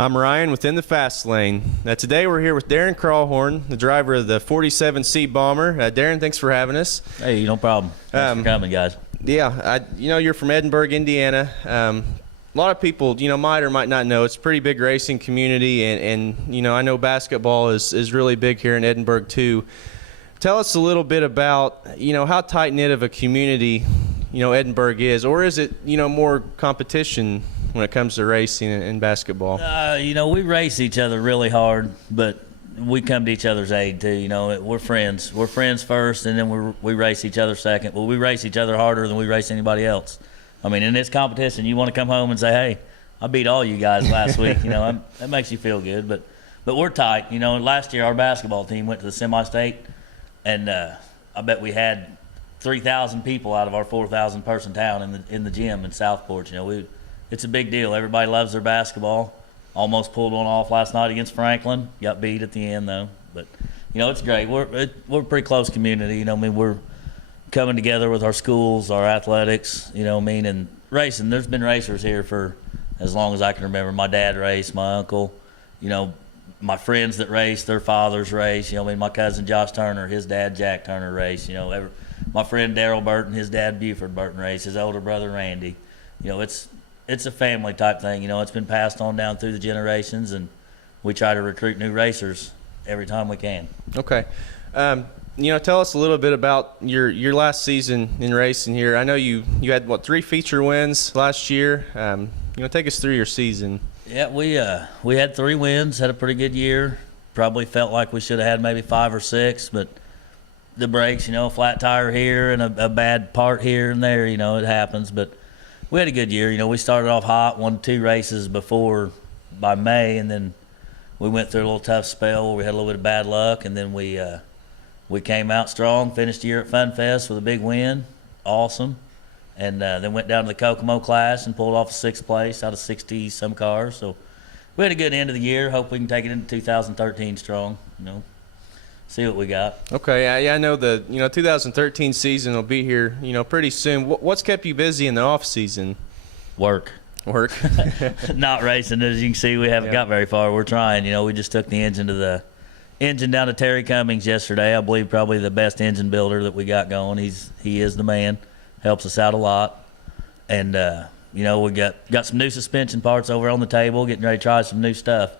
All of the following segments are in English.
I'm Ryan within the Fast Lane. Today we're here with Darren Crawhorn, the driver of the 47C Bomber. Darren, thanks for having us. Hey, no problem. Thanks for coming, guys. Yeah, you're from Edinburgh, Indiana. A lot of people, might or might not know, it's a pretty big racing community, and I know basketball is really big here in Edinburgh too. Tell us a little bit about, how tight-knit of a community, Edinburgh is, or is it, more competition when it comes to racing and basketball? We race each other really hard, but we come to each other's aid too. We're friends. We're friends first, and then we race each other second. But we race each other harder than we race anybody else. I mean, in this competition, you want to come home and say, "Hey, I beat all you guys last week." That makes you feel good. But we're tight. Last year our basketball team went to the semi-state, and I bet we had 3,000 people out of our 4,000 person town in the gym in Southport. It's a big deal. Everybody loves their basketball. Almost pulled one off last night against Franklin. Got beat at the end though. But it's great. We're a pretty close community. We're coming together with our schools, our athletics. And racing. There's been racers here for as long as I can remember. My dad raced. My uncle. My friends that race, their fathers race. My cousin Josh Turner, his dad Jack Turner raced. My friend Daryl Burton, his dad Buford Burton raced. His older brother Randy. It's a family type thing. It's been passed on down through the generations, and we try to recruit new racers every time we can. Okay. Tell us a little bit about your last season in racing here. I know you had, 3 feature wins last year. Take us through your season. Yeah, we had 3 wins, had a pretty good year. Probably felt like we should have had maybe 5 or 6, but the brakes, a flat tire here and a bad part here and there, it happens. But we had a good year. We started off hot, won 2 races by May, and then we went through a little tough spell where we had a little bit of bad luck, and then we came out strong, finished the year at Fun Fest with a big win. Awesome. And then went down to the Kokomo class and pulled off a 6th place out of 60-some cars. So we had a good end of the year. Hope we can take it into 2013 strong, see what we got. Okay, I know the 2013 season will be here, pretty soon. What's kept you busy in the off season? Work. Not racing. As you can see, we haven't got very far. We're trying. We just took the engine down to Terry Cummings yesterday. I believe probably the best engine builder that we got going. He is the man. Helps us out a lot. And we got some new suspension parts over on the table. Getting ready to try some new stuff.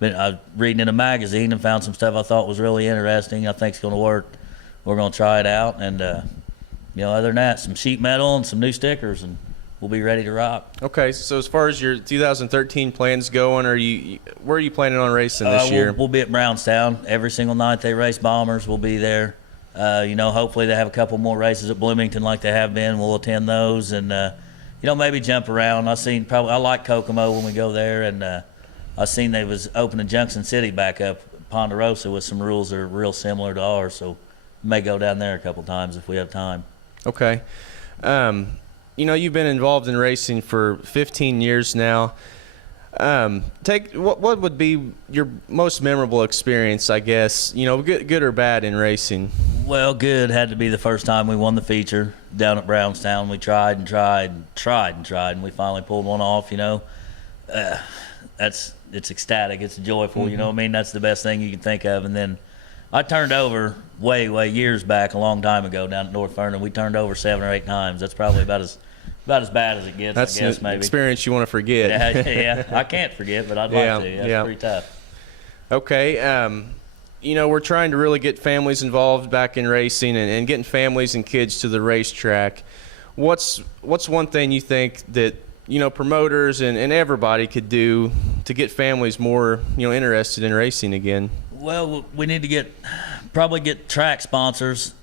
I was reading in a magazine and found some stuff I thought was really interesting. I think it's going to work. We're going to try it out, and other than that, some sheet metal and some new stickers, and we'll be ready to rock. Okay, so as far as your 2013 plans going, where are you planning on racing this year? We'll be at Brownstown every single night. They race bombers. We'll be there. Hopefully they have a couple more races at Bloomington like they have been. We'll attend those, and maybe jump around. I like Kokomo when we go there, and I seen they was opening Junction City back up Ponderosa with some rules that are real similar to ours, so we may go down there a couple times if we have time. Okay. You've been involved in racing for 15 years now. What would be your most memorable experience, I guess, good or bad in racing? Well, good had to be the first time we won the feature down at Brownstown. We tried, and we finally pulled one off, It's ecstatic. It's joyful. Mm-hmm. That's the best thing you can think of. And then I turned over way years back, a long time ago, down at North Vernon. We turned over 7 or 8 times. That's probably about as bad as it gets. That's I guess, an experience you want to forget. Yeah. I can't forget, but I'd like to. That's pretty tough. Okay. We're trying to really get families involved back in racing and getting families and kids to the racetrack. What's one thing you think that promoters and everybody could do to get families more, interested in racing again? Well, we need to probably get track sponsors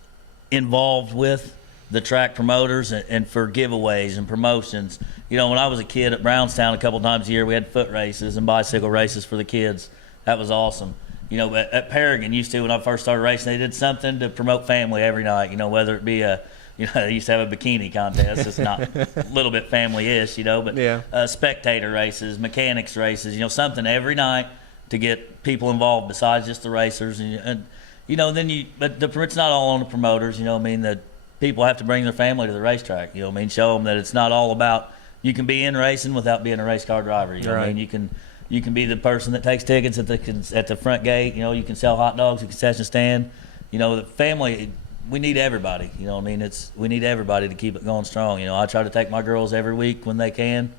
involved with the track promoters and for giveaways and promotions. When I was a kid at Brownstown a couple times a year, we had foot races and bicycle races for the kids. That was awesome. At Paragon, when I first started racing, they did something to promote family every night, whether it be they used to have a bikini contest. It's not a little bit family-ish, but spectator races, mechanics races, something every night to get people involved besides just the racers. But it's not all on the promoters, that people have to bring their family to the racetrack, show them that it's not all about, you can be in racing without being a race car driver, Right. You can You can be the person that takes tickets at the front gate. You know, you can sell hot dogs at the concession stand. You know, the family, we need everybody. You know what I mean? We need everybody to keep it going strong. You know, I try to take my girls every week when they can.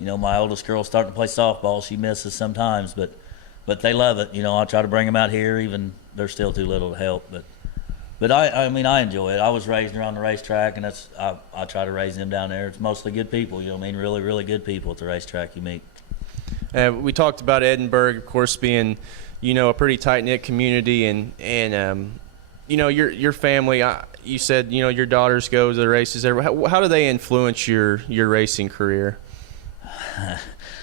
You know, my oldest girl's starting to play softball. She misses sometimes, but they love it. You know, I try to bring them out here, even they're still too little to help. But I mean, I enjoy it. I was raised around the racetrack, and I try to raise them down there. It's mostly good people. You know what I mean? Really, really good people at the racetrack you meet. We talked about Edinburg, of course, being, you know, a pretty tight-knit community, and you know, your family. You said, you know, your daughters go to the races. How do they influence your racing career?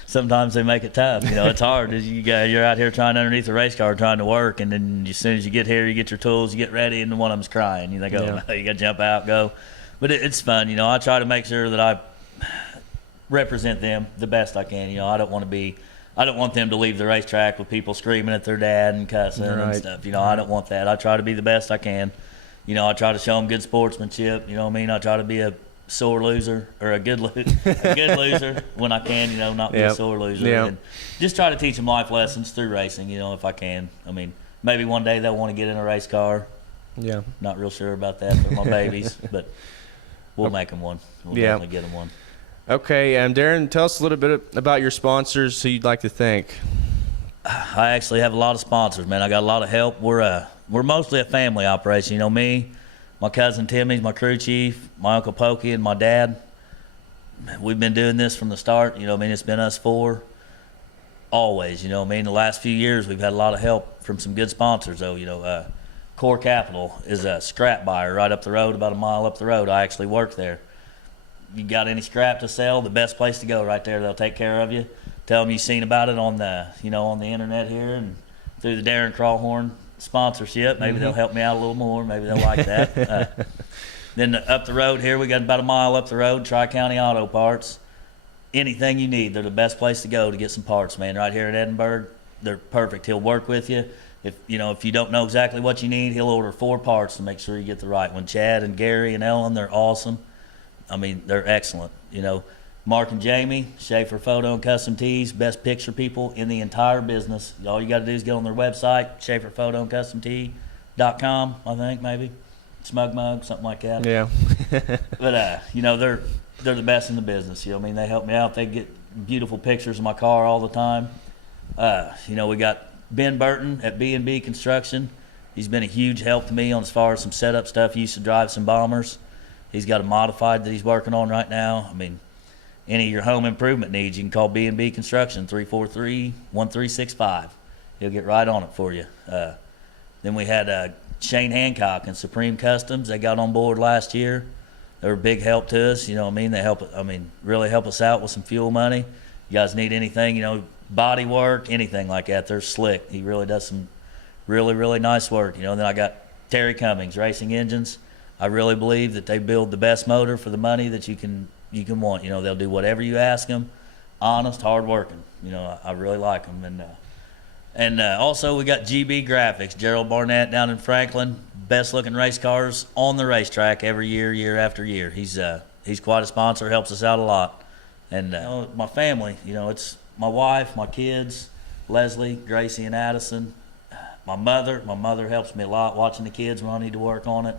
Sometimes they make it tough. You know, it's hard. You're out here trying underneath the race car, trying to work, and then as soon as you get here, you get your tools, you get ready, and one of them's crying. You think, oh, no, you got to jump out, go. But it's fun. You know, I try to make sure that I represent them the best I can. You know, I don't want them to leave the racetrack with people screaming at their dad and cussing and stuff. You know, I don't want that. I try to be the best I can. You know, I try to show them good sportsmanship. You know what I mean? I try to be a sore loser or a good loser when I can. You know, not be a sore loser. And just try to teach them life lessons through racing. You know, if I can. I mean, maybe one day they'll want to get in a race car. Yeah. Not real sure about that. They're my babies, but we'll make them one. We'll definitely get them one. Okay, Darren, tell us a little bit about your sponsors who you'd like to thank. I actually have a lot of sponsors, man. I got a lot of help. We're mostly a family operation. You know, me, my cousin Timmy's my crew chief, my Uncle Pokey, and my dad. We've been doing this from the start. You know what I mean? It's been us four always. You know what I mean? The last few years, we've had a lot of help from some good sponsors, though. You know, Core Capital is a scrap buyer right up the road, about a mile up the road. I actually work there. You got any scrap to sell, the best place to go right there. They'll take care of you. Tell them you've seen about it on the internet here and through the Darren Crawhorn sponsorship. Maybe they'll help me out a little more. Maybe they'll like that. Then up the road here, we got about a mile up the road, Tri-County Auto Parts. Anything you need, they're the best place to go to get some parts, man. Right here in Edinburg, they're perfect. He'll work with you. If you don't know exactly what you need, he'll order 4 parts to make sure you get the right one. Chad and Gary and Ellen, they're awesome. I mean, they're excellent. You know, Mark and Jamie, Schaefer Photo and Custom Tees, best picture people in the entire business. All you got to do is get on their website, SchaeferPhotoandCustomTee.com, I think, maybe. Smug Mug, something like that. Yeah. But, you know, they're the best in the business. You know what I mean? They help me out. They get beautiful pictures of my car all the time. You know, we got Ben Burton at B&B Construction. He's been a huge help to me on as far as some setup stuff. He used to drive some Bombers. He's got a modified that he's working on right now. I mean, any of your home improvement needs, you can call B&B Construction, 343-1365. He'll get right on it for you. Then we had Shane Hancock and Supreme Customs. They got on board last year. They were a big help to us. You know what I mean? Really help us out with some fuel money. You guys need anything, you know, body work, anything like that, they're slick. He really does some really, really nice work. You know, and then I got Terry Cummings, Racing Engines. I really believe that they build the best motor for the money that you can want. You know, they'll do whatever you ask them. Honest, hard-working. You know, I really like them. And also we got GB Graphics, Gerald Barnett down in Franklin. Best-looking race cars on the racetrack every year, year after year. He's quite a sponsor, helps us out a lot. And you know, my family, you know, it's my wife, my kids, Leslie, Gracie, and Addison. My mother helps me a lot watching the kids when I need to work on it.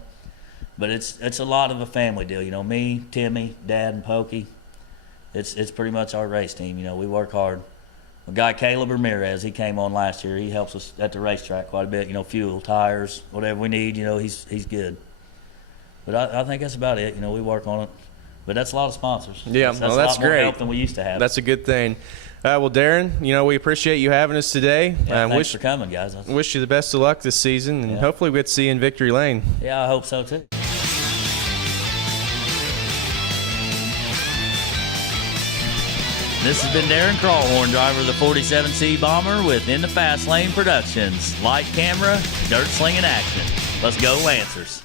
But it's a lot of a family deal, you know. Me, Timmy, Dad, and Pokey. It's pretty much our race team. You know, we work hard. A guy, Caleb Ramirez, he came on last year. He helps us at the racetrack quite a bit. You know, fuel, tires, whatever we need. You know, he's good. But I think that's about it. You know, we work on it. But that's a lot of sponsors. Yeah, that's well, a that's lot more great. help than we used to have. That's a good thing. Well, Darren, you know, we appreciate you having us today. Yeah, thanks for coming, guys. Wish you the best of luck this season, and hopefully we get to see you in Victory Lane. Yeah, I hope so too. This has been Darren Crawhorn, driver of the 47C Bomber with In the Fast Lane Productions. Light camera, dirt slinging action. Let's go Lancers.